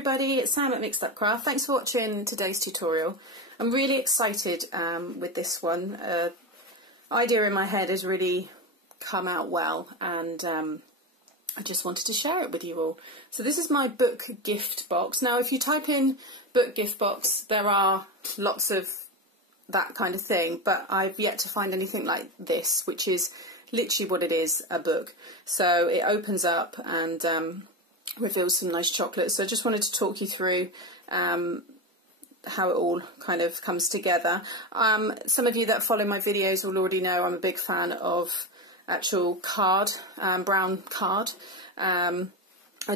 everybody, it's Sam at Mixed Up Craft. Thanks for watching today's tutorial. I'm really excited with this one. Idea in my head has really come out well, and I just wanted to share it with you all. So this is my book gift box. Now if you type in book gift box, there are lots of that kind of thing, but I've yet to find anything like this, which is literally what it is, a book. So it opens up and reveals some nice chocolates. So I just wanted to talk you through how it all kind of comes together. Some of you that follow my videos will already know I'm a big fan of actual card, brown card. I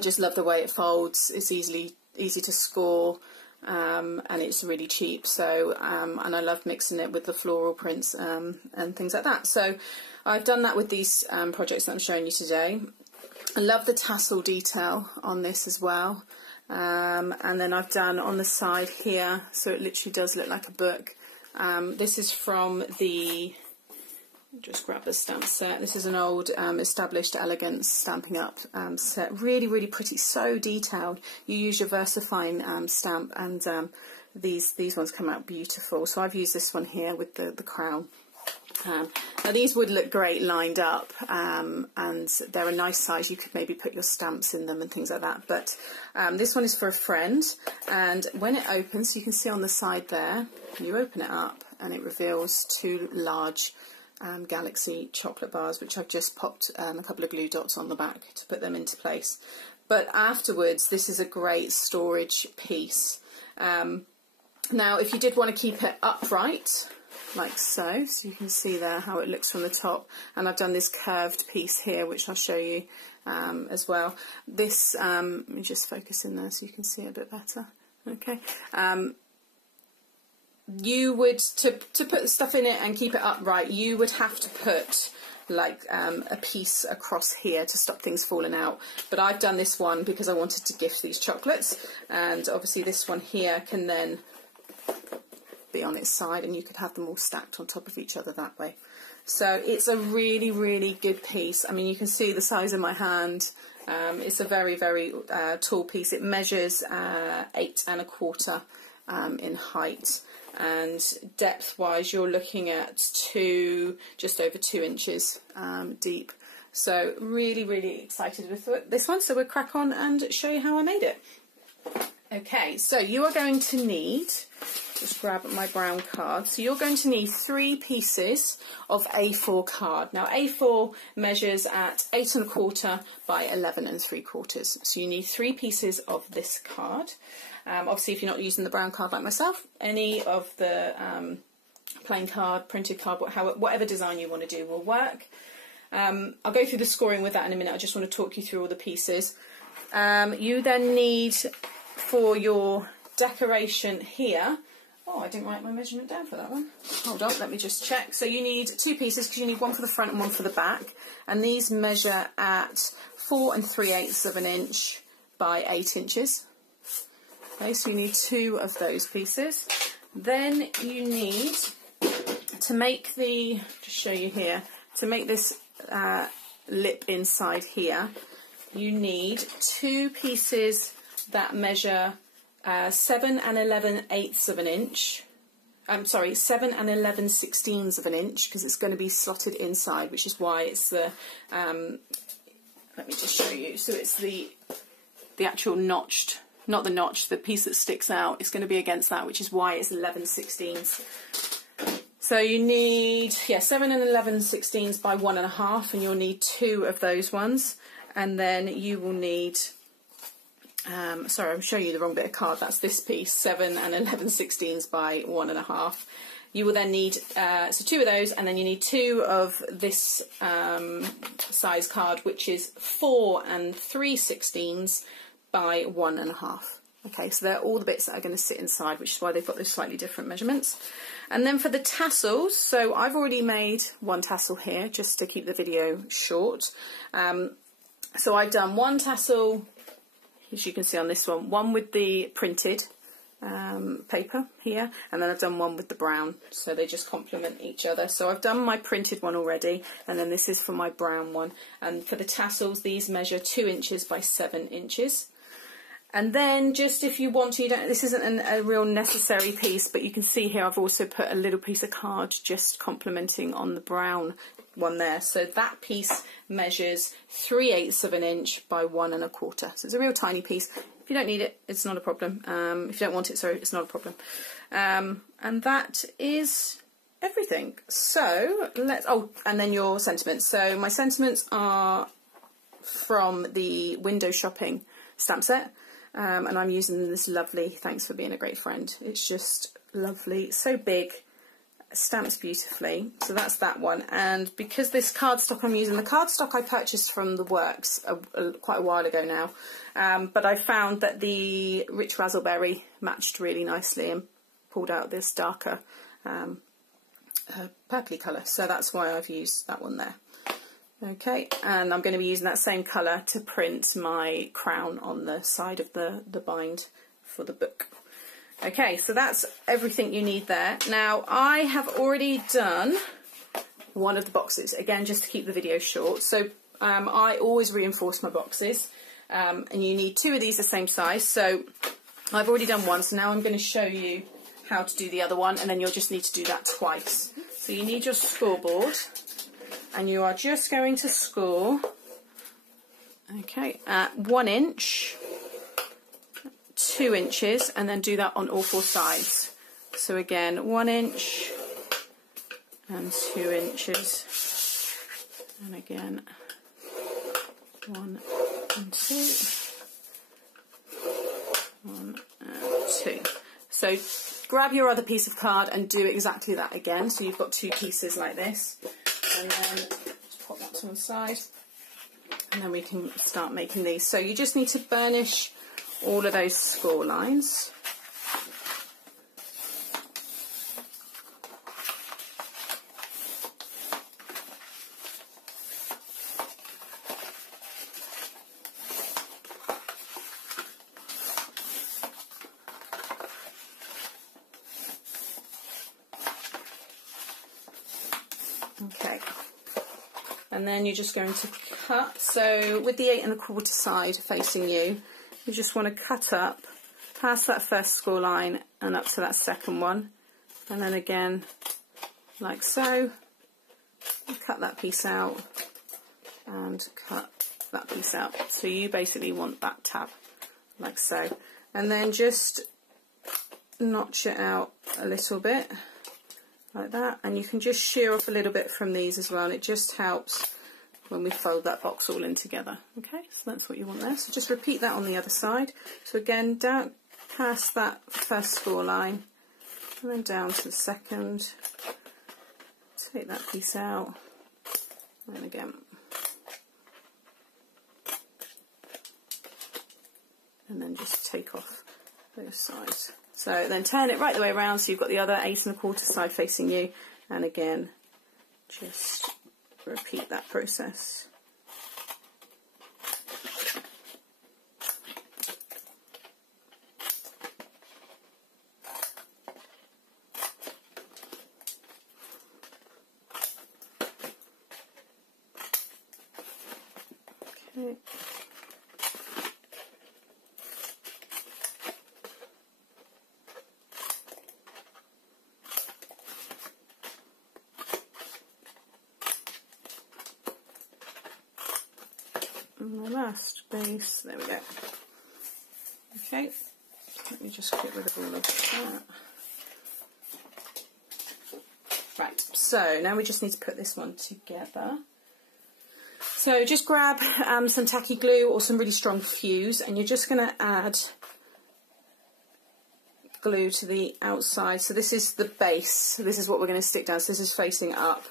just love the way it folds. It's easy to score, and it's really cheap. So and I love mixing it with the floral prints and things like that. So I've done that with these projects that I'm showing you today. I love the tassel detail on this as well, and then I've done on the side here, so it literally does look like a book. This is from the, just grab the stamp set, this is an old Established Elegance Stampin' Up set, really pretty, so detailed. You use your VersaFine stamp, and these ones come out beautiful. So I've used this one here with the crown. Now these would look great lined up, and they're a nice size. You could maybe put your stamps in them and things like that, but this one is for a friend, and when it opens, you can see on the side there, you open it up and it reveals two large Galaxy chocolate bars, which I've just popped a couple of glue dots on the back to put them into place. But afterwards, this is a great storage piece. Now if you did want to keep it upright, like so you can see there how it looks from the top, and I've done this curved piece here which I'll show you as well. This, let me just focus in there so you can see it a bit better. Okay, you would, to put stuff in it and keep it upright, you would have to put like a piece across here to stop things falling out, but I've done this one because I wanted to gift these chocolates, and obviously this one here can then be on its side, and you could have them all stacked on top of each other that way. So it's a really good piece. I mean, you can see the size of my hand. It's a very tall piece. It measures 8 1/4 in height, and depth wise you're looking at just over 2 inches deep. So really excited with this one, so we'll crack on and show you how I made it. Okay, so you are going to need, just grab my brown card, so you're going to need 3 pieces of A4 card. Now A4 measures at 8 1/4 by 11 3/4, so you need 3 pieces of this card. Obviously if you're not using the brown card like myself, any of the plain card, printed card, whatever design you want to do will work. I'll go through the scoring with that in a minute. I just want to talk you through all the pieces. You then need, for your decoration here, oh, I didn't write my measurement down for that one. Hold on, let me just check. So you need 2 pieces because you need one for the front and one for the back, and these measure at 4 3/8 of an inch by 8 inches. Okay, so you need 2 of those pieces. Then you need, to make the, just show you here, to make this lip inside here, you need 2 pieces that measure 7 11/8 of an inch. I'm sorry, 7 11/16 of an inch, because it's going to be slotted inside, which is why it's the. Let me just show you. So it's the actual notched, not the notch, the piece that sticks out. It's going to be against that, which is why it's 11/16. So you need 7 11/16 by 1 1/2, and you'll need 2 of those ones, and then you will need. Sorry, I'm showing you the wrong bit of card. That's this piece, 7 11/16 by 1 1/2. You will then need so 2 of those, and then you need 2 of this size card, which is 4 3/16 by 1 1/2. Okay, so they're all the bits that are going to sit inside, which is why they've got those slightly different measurements. And then for the tassels, so I've already made 1 tassel here just to keep the video short. So I've done 1 tassel, as you can see on this one with the printed paper here, and then I've done 1 with the brown, so they just complement each other. So I've done my printed one already, and then this is for my brown one. And for the tassels, these measure 2 inches by 7 inches. And then just if you want to, this isn't a real necessary piece, but you can see here I've also put a little piece of card just complementing on the brown one there. So that piece measures 3/8 of an inch by 1 1/4. So it's a real tiny piece. If you don't need it, it's not a problem. If you don't want it, sorry, it's not a problem. And that is everything. So let's, oh, and then your sentiments. So my sentiments are from the window shopping stamp set. And I'm using this lovely Thanks for Being a Great Friend. It's just lovely, so big, stamps beautifully. So that's that one. And because this cardstock I'm using, the cardstock I purchased from the Works quite a while ago now, but I found that the Rich Razzleberry matched really nicely and pulled out this darker purpley colour. So that's why I've used that one there. Okay, and I'm going to be using that same colour to print my crown on the side of the bind for the book. Okay, so that's everything you need there. Now, I have already done one of the boxes, again, just to keep the video short. So I always reinforce my boxes, and you need 2 of these the same size. So I've already done one, so now I'm going to show you how to do the other one, and then you'll just need to do that twice. So you need your scoreboard. And you are just going to score, okay, at 1 inch, 2 inches, and then do that on all 4 sides. So again, 1 inch and 2 inches, and again, 1 and 2, 1 and 2. So grab your other piece of card and do exactly that again. So you've got 2 pieces like this. And then just pop that to one side, and then we can start making these. So you just need to burnish all of those score lines. Okay, and then you're just going to cut. So with the 8 1/4 side facing you, you just want to cut up past that first score line and up to that second one, and then again like so, you cut that piece out and cut that piece out. So you basically want that tab like so, and then just notch it out a little bit like that, and you can just shear off a little bit from these as well, and it just helps when we fold that box all in together. Okay, so that's what you want there. So just repeat that on the other side. So again, down past that first score line, and then down to the second. Take that piece out, and again, and then just take off those sides. So then turn it right the way around, so you've got the other 8 1/4 side facing you, and again just repeat that process. Okay. And the last base, there we go. Okay, let me just get rid of all of that. Right, so now we just need to put this one together. So just grab some tacky glue or some really strong fuse, and you're just going to add glue to the outside. So this is the base, this is what we're going to stick down, so this is facing up.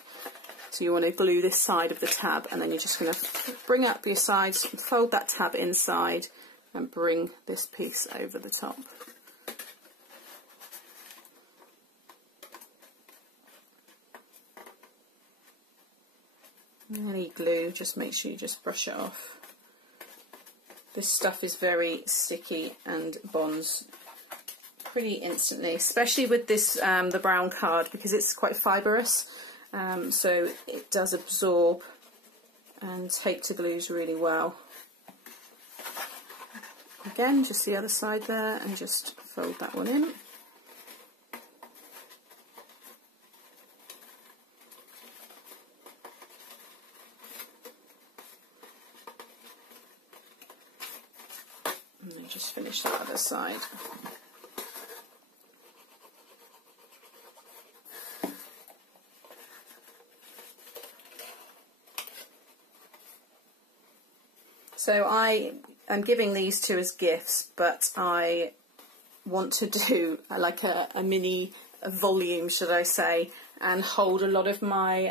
So you want to glue this side of the tab, and then you're just going to bring up your sides, fold that tab inside, and bring this piece over the top. Any glue, just make sure you just brush it off. This stuff is very sticky and bonds pretty instantly, especially with this the brown card, because it's quite fibrous. So it does absorb and take to glues really well. Again, just the other side there, and just fold that one in. And then just finish that other side. So I am giving these two as gifts, but I want to do like a mini volume, should I say, and hold a lot of my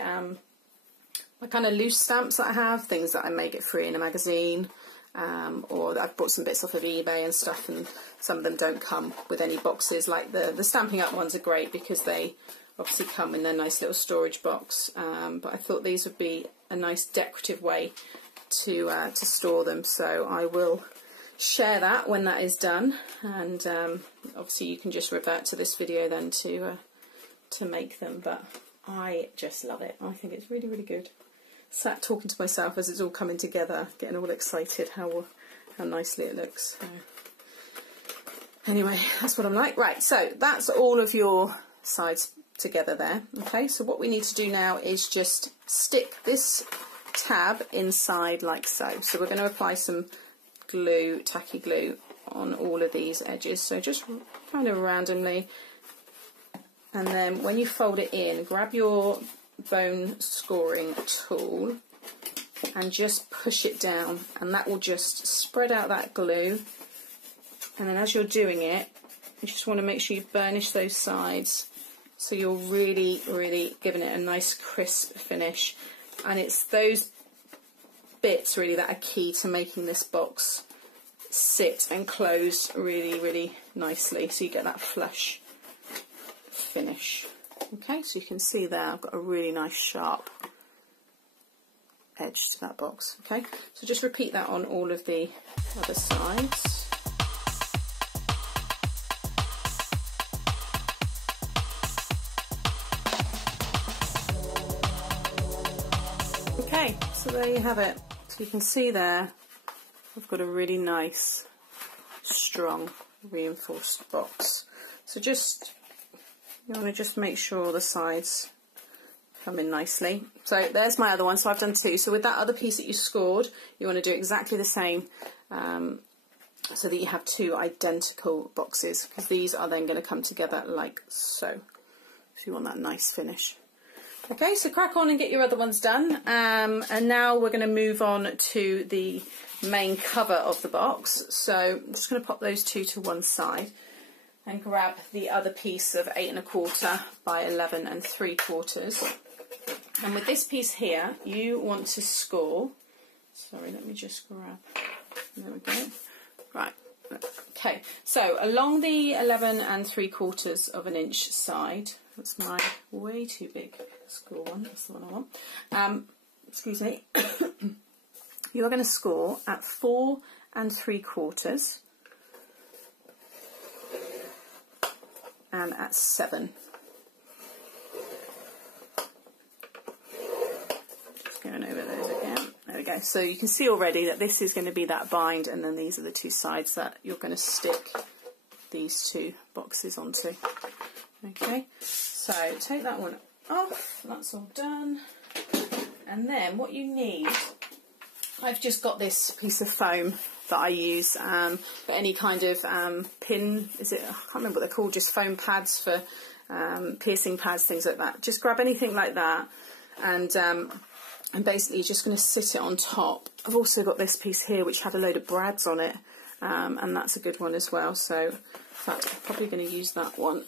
my kind of loose stamps that I have, things that I may get free in a magazine, or I've bought some bits off of eBay and stuff, and some of them don't come with any boxes. Like the Stampin' Up ones are great because they obviously come in their nice little storage box, but I thought these would be a nice decorative way to store them, so I will share that when that is done, and obviously you can just revert to this video then to make them, but I just love it. I think it's really, really good. Sat talking to myself as it's all coming together, getting all excited how nicely it looks. So, anyway, that's what I'm like. Right, so that's all of your sides together there. Okay, so what we need to do now is just stick this tab inside like so. So we're going to apply some glue, tacky glue, on all of these edges. So just kind of randomly, and then when you fold it in, grab your bone scoring tool and just push it down, and that will just spread out that glue. And then as you're doing it, you just want to make sure you burnish those sides, so you're really, really giving it a nice crisp finish. And it's those bits really that are key to making this box sit and close really, really nicely, so you get that flush finish. Okay, so you can see there I've got a really nice sharp edge to that box. Okay, so just repeat that on all of the other sides. Okay, so there you have it. So you can see there I've got a really nice, strong, reinforced box. So just, you want to just make sure the sides come in nicely. So there's my other one, so I've done two. So with that other piece that you scored, you want to do exactly the same, so that you have two identical boxes, because these are then going to come together like so. So you want that nice finish. Okay, so crack on and get your other ones done, and now we're going to move on to the main cover of the box. So I'm just going to pop those two to one side and grab the other piece of 8 1/4 by 11 3/4. And with this piece here, you want to score, sorry, let me just grab, there we go, right, okay, so along the 11 3/4 of an inch side, that's my way too big score one, that's the one I want, excuse me, you're going to score at 4 3/4 and at 7. Just going over those again. There we go. So you can see already that this is going to be that bind, and then these are the two sides that you're going to stick these two boxes onto. Okay, so take that one off, that's all done. And then what you need, I've just got this piece of foam that I use for any kind of pin, I can't remember what they're called, just foam pads for piercing pads, things like that. Just grab anything like that, and basically you're just going to sit it on top. I've also got this piece here which had a load of brads on it, and that's a good one as well. So in fact, I'm probably going to use that one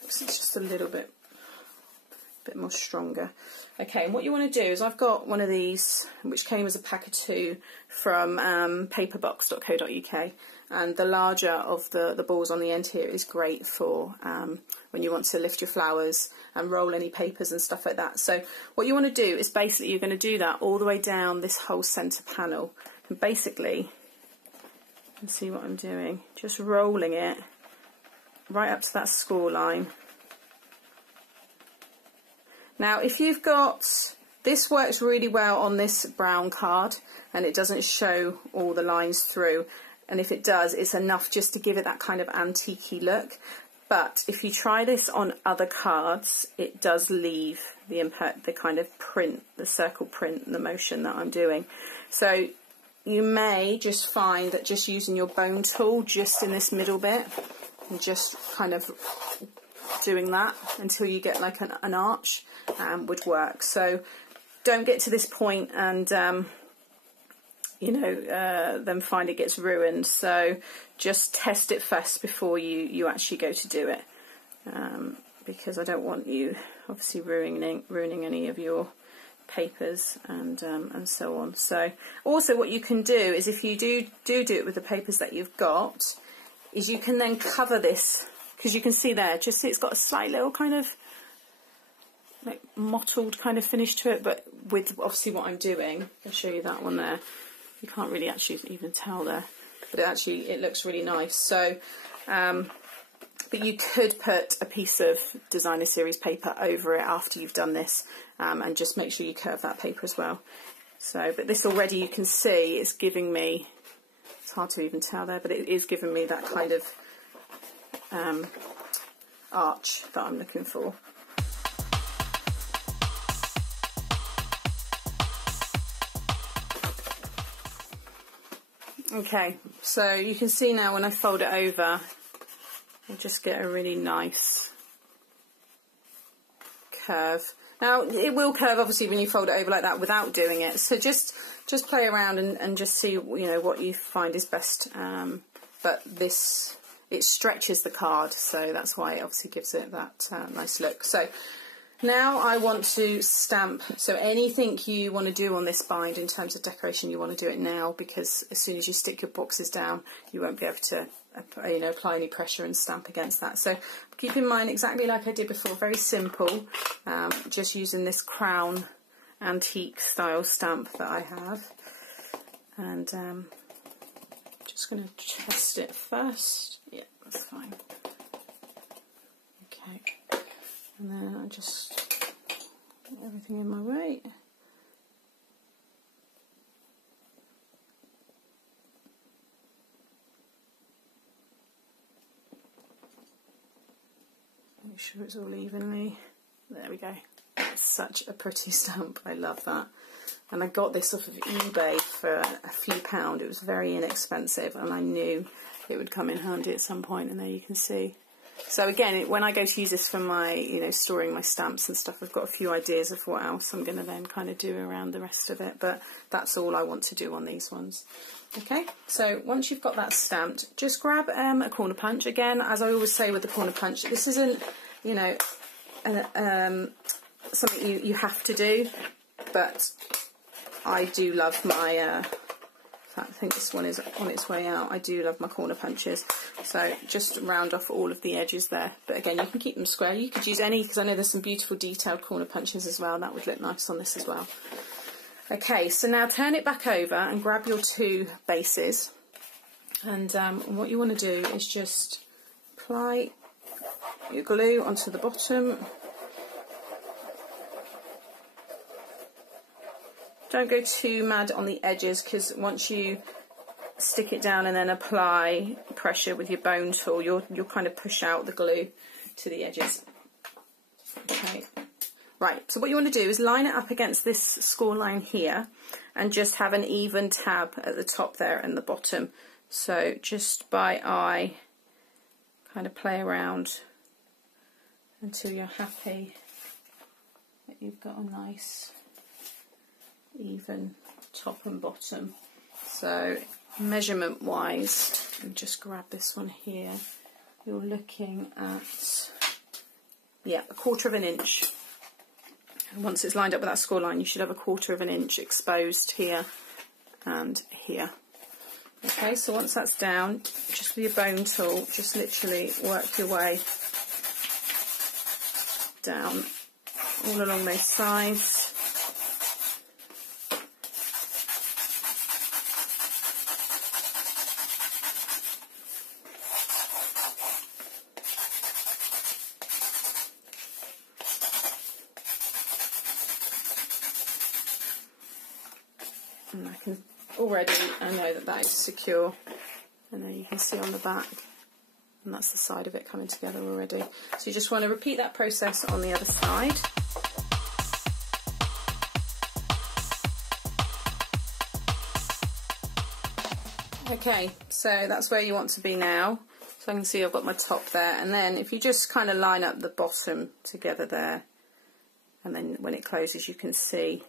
because it's just a little bit more stronger. Okay, and what you want to do is, I've got one of these which came as a pack of 2 from paperbox.co.uk, and the larger of the balls on the end here is great for when you want to lift your flowers and roll any papers and stuff like that. So what you want to do is basically you're going to do that all the way down this whole centre panel, and basically, you can see what I'm doing, just rolling it right up to that score line. Now if you've got, this works really well on this brown card and it doesn't show all the lines through. and if it does, it's enough just to give it that kind of antique-y look. But if you try this on other cards, it does leave the kind of print, the circle print, the motion that I'm doing. So you may just find that just using your bone tool just in this middle bit and just kind of doing that until you get like an arch would work. So don't get to this point and then find it gets ruined. So just test it first before you actually go to do it, because I don't want you obviously ruining any of your papers and so on. So also what you can do is, if you do it with the papers that you've got, is you can then cover this, because you can see there, just see it's got a slight little kind of like mottled kind of finish to it, but with obviously what I'm doing, I'll show you that one there. You can't really actually even tell there, but it looks really nice. So but you could put a piece of designer series paper over it after you've done this, and just make sure you curve that paper as well. So, but this already you can see is giving me, it's hard to even tell there, but it is giving me that kind of arch that I'm looking for. Okay, so you can see now when I fold it over, I just get a really nice curve. Now it will curve obviously when you fold it over like that without doing it, so just play around and just see what you find is best. But this, it stretches the card, so that's why it obviously gives it that nice look. So now I want to stamp. So anything you want to do on this bind in terms of decoration, you want to do it now, because as soon as you stick your boxes down, you won't be able to apply any pressure and stamp against that. So keep in mind, exactly like I did before, very simple, just using this crown antique style stamp that I have, and just going to test it first. Yeah, that's fine. Okay, and then I just get everything in my way. Make sure it's all evenly. There we go. It's such a pretty stamp. I love that. And I got this off of eBay for a few pound. It was very inexpensive, and I knew it would come in handy at some point. And there you can see. So again, when I go to use this for my, storing my stamps and stuff, I've got a few ideas of what else I'm going to then kind of do around the rest of it. But that's all I want to do on these ones. Okay, so once you've got that stamped, just grab a corner punch. Again, as I always say with the corner punch, this isn't, something you have to do, but I do love my, I think this one is on its way out. I do love my corner punches. So just round off all of the edges there. But again, you can keep them square. You could use any, because I know there's some beautiful detailed corner punches as well. That would look nice on this as well. Okay, so now turn it back over and grab your two bases. And what you want to do is just apply your glue onto the bottom. Don't go too mad on the edges, because once you stick it down and then apply pressure with your bone tool, you'll kind of push out the glue to the edges. Okay, right, so what you want to do is line it up against this score line here and just have an even tab at the top there and the bottom. So just by eye, kind of play around until you're happy that you've got a nice even top and bottom. So measurement wise, and just grab this one here, you're looking at, yeah, 1/4 inch. And once it's lined up with that score line, you should have 1/4 inch exposed here and here. Okay, so once that's down, just with your bone tool, just literally work your way down all along those sides. And I know that is secure. and then you can see on the back, and that's the side of it coming together already. So you just want to repeat that process on the other side. Okay, so that's where you want to be now. So I can see I've got my top there, and then if you just kind of line up the bottom together there, and then when it closes you can see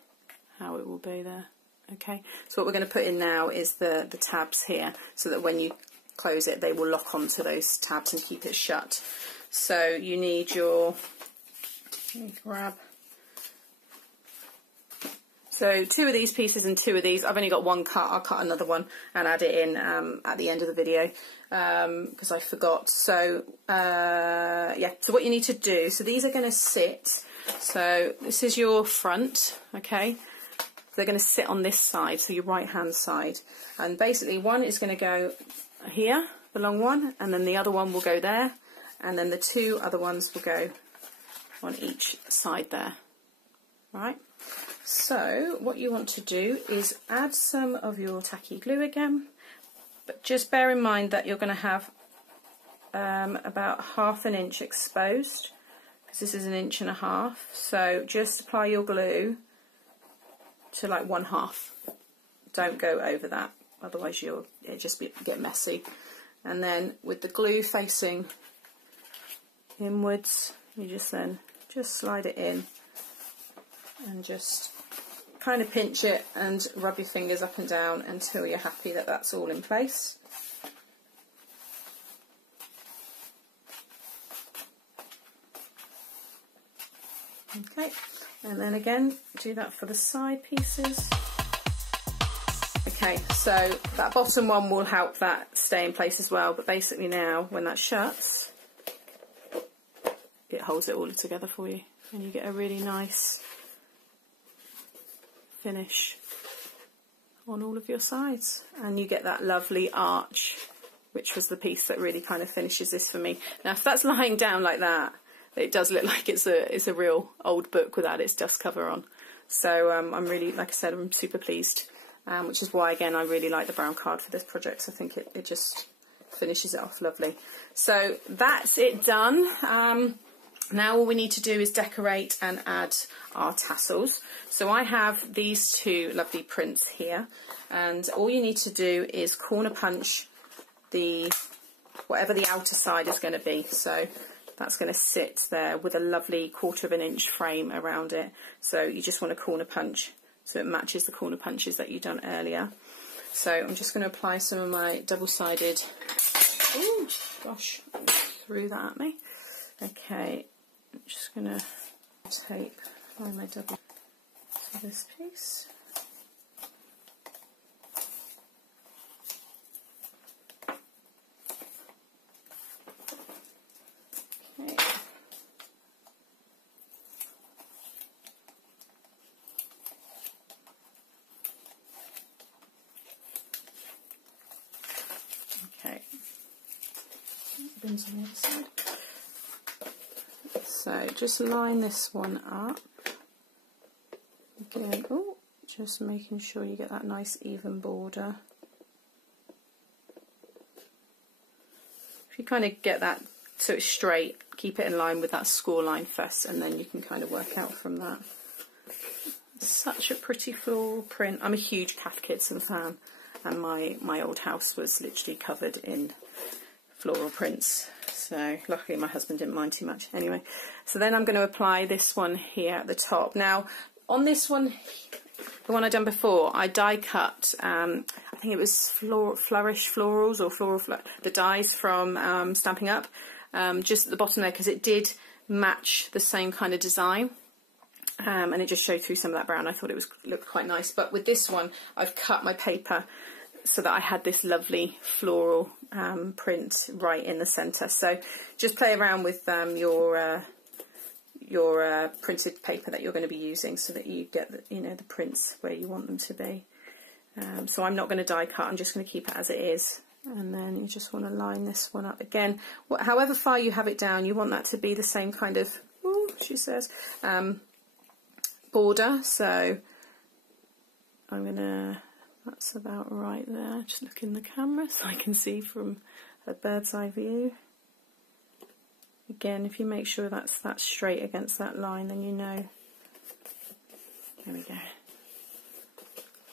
how it will be there. Okay, so what we're going to put in now is the tabs here, so that when you close it they will lock onto those tabs and keep it shut. So you need your, so 2 of these pieces and 2 of these. I've only got 1 cut. I'll cut another one and add it in at the end of the video because I forgot. So yeah, so what you need to do, so these are going to sit, so this is your front, okay, they're going to sit on this side, so your right hand side, and basically one is going to go here, the long one, and then the other one will go there, and then the 2 other ones will go on each side there. Right, so what you want to do is add some of your tacky glue again, but just bear in mind that you're going to have about 1/2 inch exposed, because this is 1.5 inches, so just apply your glue to like 1/2, don't go over that, otherwise it'll just get messy. And then with the glue facing inwards, you just slide it in and just kind of pinch it and rub your fingers up and down until you're happy that that's all in place. Okay, and then again do that for the side pieces. Okay, so that bottom one will help that stay in place as well, but basically now when that shuts it holds it all together for you, and you get a really nice finish on all of your sides, and you get that lovely arch, which was the piece that really kind of finishes this for me. Now if that's lying down like that, it does look like it's a real old book without its dust cover on. So I'm really, like I said, I'm super pleased, which is why again I really like the brown card for this project. So I think it just finishes it off lovely. So that's it done. Now all we need to do is decorate and add our tassels. So I have these 2 lovely prints here, and all you need to do is corner punch whatever the outer side is going to be. So that's going to sit there with a lovely 1/4 inch frame around it. So you just want to corner punch so it matches the corner punches that you've done earlier. So I'm just going to apply some of my double-sided, oh gosh, threw that at me. Okay, I'm just going to apply my double to this piece. Okay. Okay. Bins on the other side. So just line this one up. Again, oh, just making sure you get that nice even border. If you kind of get that so it's straight, keep it in line with that score line first, and then you can kind of work out from that. Such a pretty floral print. I'm a huge Cath Kidston fan, and my old house was literally covered in floral prints. So luckily my husband didn't mind too much. Anyway, so then I'm going to apply this one here at the top. Now on this one, the one I done before, I die cut, I think it was Flourish Florals or the dies from Stampin' Up, just at the bottom there, because it did match the same kind of design, and it just showed through some of that brown. I thought it looked quite nice, but with this one I've cut my paper so that I had this lovely floral print right in the centre. So just play around with your printed paper that you're going to be using, so that you get the prints where you want them to be. So I'm not going to die cut, I'm just going to keep it as it is. And then you just want to line this one up again. However far you have it down, you want that to be the same kind of, ooh, she says, border. So I'm going to That's about right there. Just look in the camera so I can see from a bird's eye view. Again, if you make sure that's straight against that line, then you know. There we go.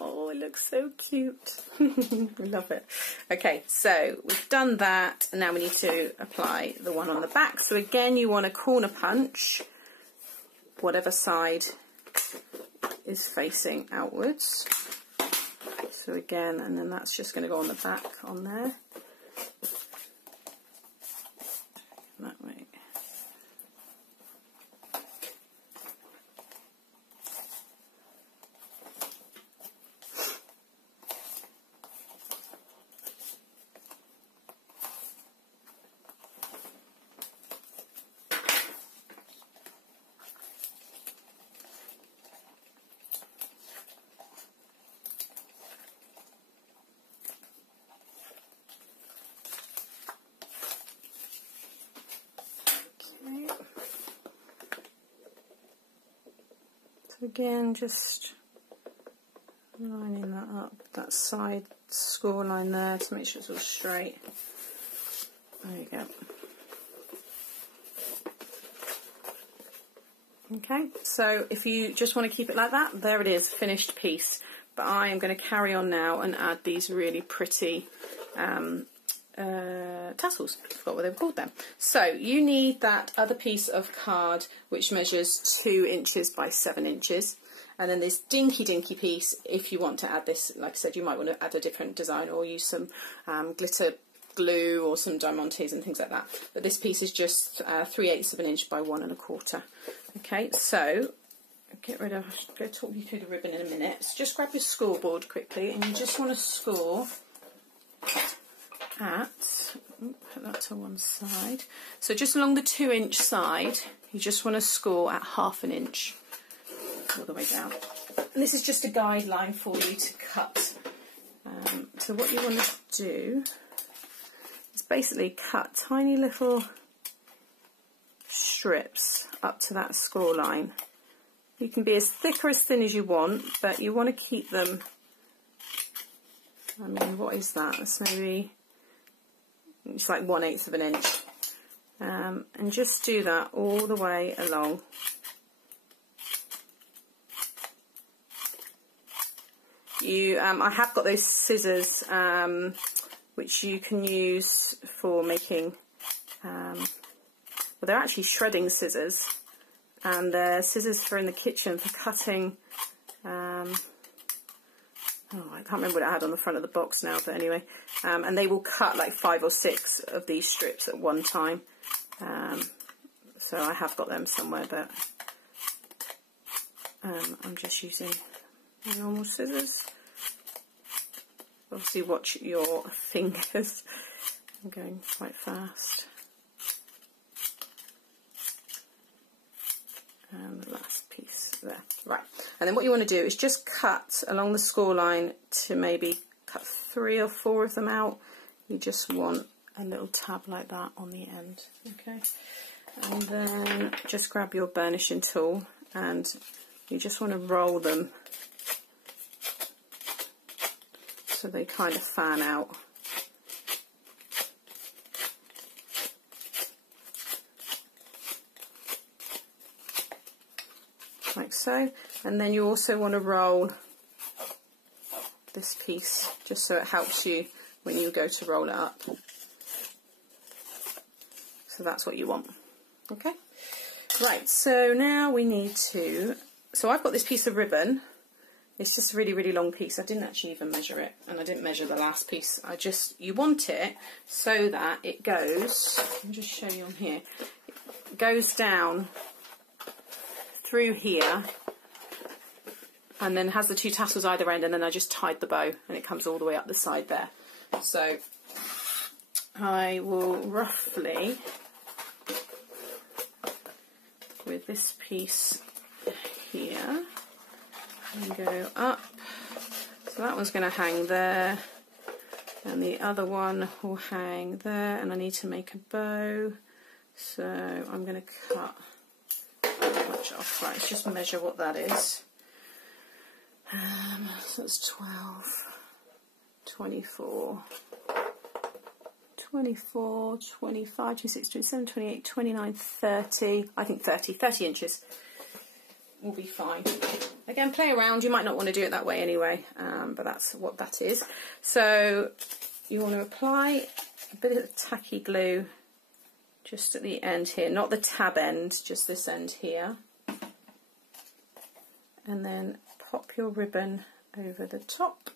Oh, it looks so cute. I love it. Okay, so we've done that, and now we need to apply the one on the back. So again, you want a corner punch, whatever side is facing outwards. So again, and then that's just going to go on the back on there. That way. Again, just lining that up, that side score line there to make sure it's all straight. There you go. Okay, so if you just want to keep it like that, there it is, finished piece. But I am going to carry on now and add these really pretty tassels. I forgot what they were called then. So you need that other piece of card which measures 2 inches by 7 inches, and then this dinky piece, if you want to add this, like I said, you might want to add a different design or use some glitter glue or some diamantes and things like that, but this piece is just 3/8 of an inch by 1 1/4. Okay, so get rid of, I'm going to talk you through the ribbon in a minute. So just grab your scoreboard quickly, and you just want to score at, put that to one side, so just along the 2 inch side you just want to score at 1/2 inch all the way down, and this is just a guideline for you to cut. So what you want to do is basically cut tiny little strips up to that score line. You can be as thick or as thin as you want, but you want to keep them, I mean, what is that? That's maybe, it's like 1/8 of an inch, and just do that all the way along. I have got those scissors which you can use for making, well, they're actually shredding scissors, and they're scissors for in the kitchen for cutting. Oh, I can't remember what I had on the front of the box now, but anyway, and they will cut like 5 or 6 of these strips at one time. So I have got them somewhere, but I'm just using the normal scissors. Obviously watch your fingers. I'm going quite fast. And the last piece there. Right, and then what you want to do is just cut along the score line to maybe cut 3 or 4 of them out. You just want a little tab like that on the end, okay? And then just grab your burnishing tool and you just want to roll them so they kind of fan out. Like so, and then you also want to roll this piece just so it helps you when you go to roll it up. So that's what you want. Okay, right, so now we need to, so I've got this piece of ribbon. It's just a really long piece. I didn't actually even measure it, and I didn't measure the last piece. You want it so that it goes, I'll just show you on here, it goes down through here and then has the 2 tassels either end, and then I just tied the bow and it comes all the way up the side there. So I will roughly, with this piece here, and go up. So that one's going to hang there, and the other one will hang there, and I need to make a bow, so I'm going to cut much off. Right, let's just measure what that is. So it's 12. 24, 24, 25, 26, 27, 28, 29, 30. I think 30 inches will be fine. Again, play around. You might not want to do it that way anyway, but that's what that is. So you want to apply a bit of tacky glue just at the end here, not the tab end, just this end here. And then pop your ribbon over the top.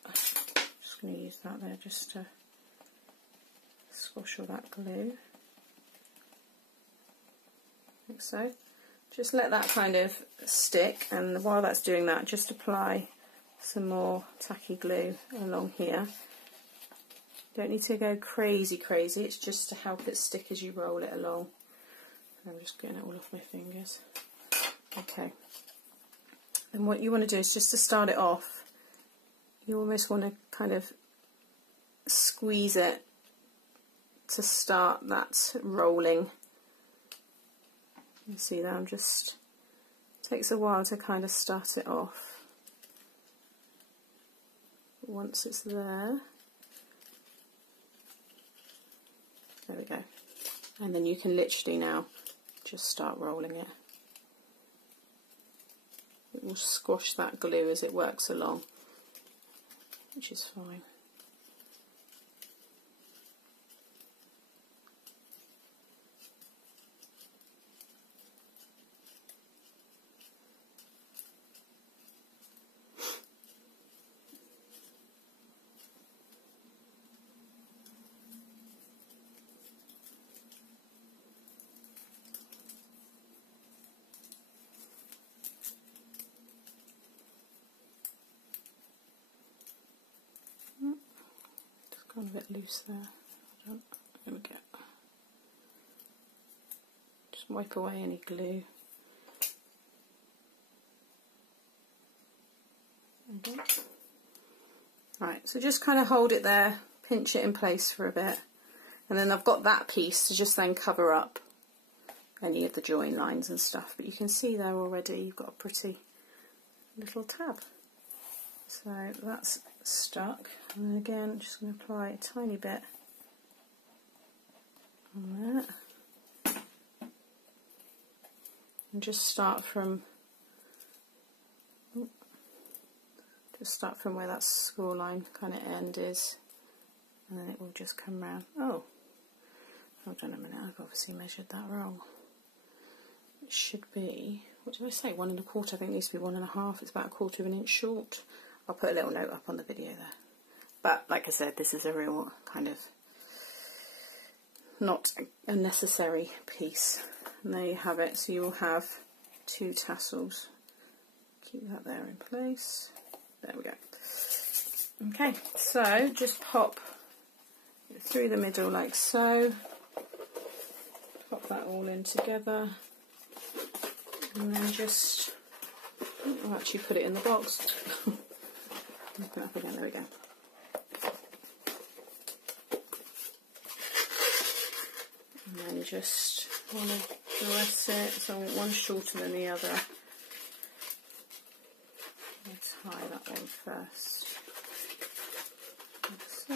Just going to use that there just to squash all that glue, like so. Just let that kind of stick, and while that's doing that, just apply some more tacky glue along here. Don't need to go crazy, it's just to help it stick as you roll it along. I'm just getting it all off my fingers. Okay. And what you want to do is just to start it off, you almost want to kind of squeeze it to start that rolling. You see that I'm just, takes a while to kind of start it off. Once it's there we go. And then you can literally now just start rolling it. It will squash that glue as it works along, which is fine. Gone a bit loose there. There we go. Just wipe away any glue. Okay. Right, so just kind of hold it there, pinch it in place for a bit, and then I've got that piece to just then cover up any of the join lines and stuff. But you can see there already you've got a pretty little tab. So that's stuck, and then again I'm just going to apply a tiny bit on that, and just start from where that score line kind of end is, and then it will just come round. Oh, hold on a minute, I've obviously measured that wrong. It should be, what did I say, 1 1/4, I think it needs to be 1 1/2, it's about 1/4 of an inch short. I'll put a little note up on the video there. But like I said, this is a real kind of not a necessary piece. And there you have it. So you will have 2 tassels. Keep that there in place. There we go. Okay, so just pop it through the middle like so. Pop that all in together. And then just, I'll actually put it in the box. Open it up again, there we go. And then just want to dress it, so I want one shorter than the other. Let's tie that one first. Like so.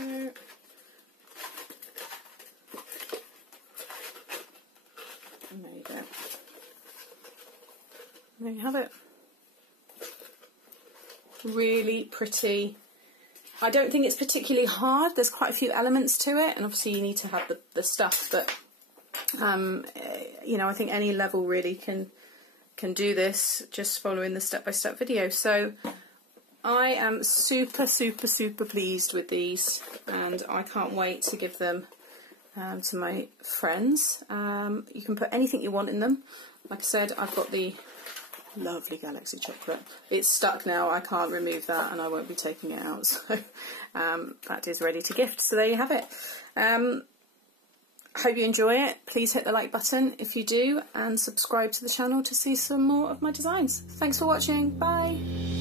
And there you go. There you have it. Really pretty. I don't think it's particularly hard. There's quite a few elements to it, and obviously you need to have the stuff, but you know, I think any level really can do this just following the step-by-step video. So I am super pleased with these, and I can't wait to give them to my friends. You can put anything you want in them. Like I said, I've got the lovely Galaxy chocolate. It's stuck now, I can't remove that, and I won't be taking it out, so that is ready to gift. So there you have it. Hope you enjoy it. Please hit the like button if you do, and subscribe to the channel to see some more of my designs. Thanks for watching. Bye.